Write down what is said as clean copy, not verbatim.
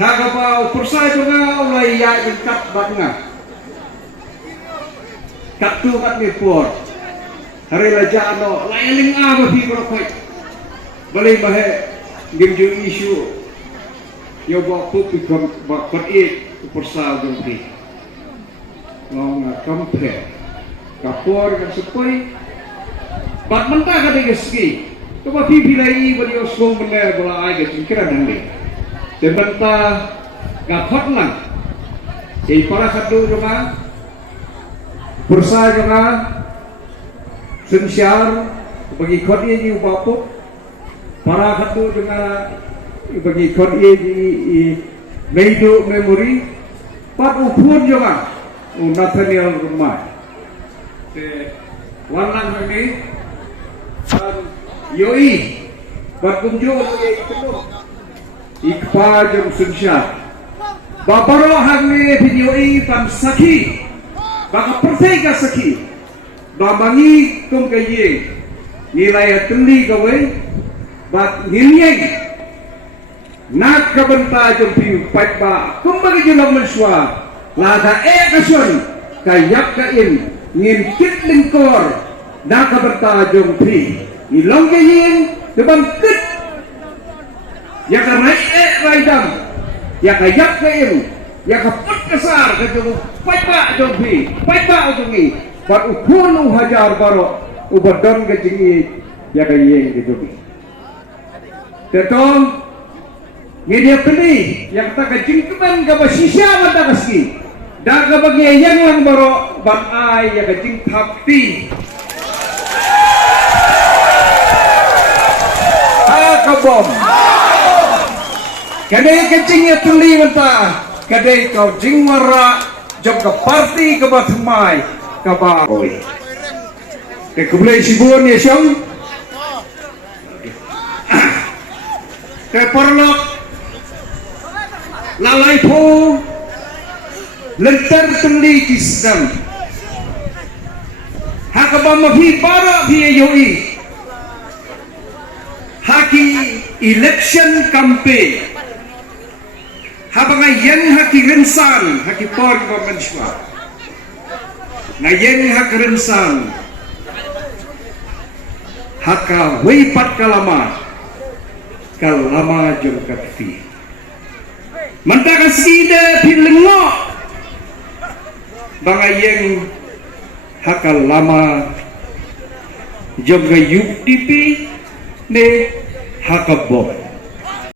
Hagapau persai juga ulai ya kat batna. Kat tu kat ni por. Hari laja ano lain apa hi berkoi. Boleh bahe gimju isu. Yo bawa pupi bakot persai jumpi. Ngong kampe. Kapor kan sepoi. Bat mentah kata geski. Coba pipi lagi beri osong benda bola air kira nanti. Sebentar kapot lang. Jadi para satu juga bersah juga sensiar bagi kod ia di upapuk. Para satu juga bagi kod ia di meidu memori. Pat upun juga Nathaniel rumah. Warna ini yoi bat kunjung itu Iqbal jam sunsyah babaro hangne video pan sakhi baka pertega sakhi babangi tum kaye nilai tuli gawe bat nilai nak kabenta jam piu patba kumbagi julam menswa lada kason kayak kain ngin kit lingkor nak kabenta jam pi nilong kayin depan kit ya karena raidam ya kayak kain ya kaput kesar kejumu paipa jobi paipa utungi bat ukun hajar baro ubadon kejingi ya kayen kejubi tetong media peni yang kata kejing keman ke basisya mata kaski dah ke bagi yang lang baro bat ai ya kejing tapti kabom kadai kecingnya tuli mentah kadai kau jingwara job ke parti ke batumai ke baoi ke kubulai sibun ya syong ke perlok lalai po lentar tuli kisdam hakabama fi para fi yoi haki election campaign habang yang haki rensan haki por government ngayen hak rensan haka weipat kalama jom kakti mantaka sida pilengo bangayeng haka lama jom gayuk tipi ne hakabok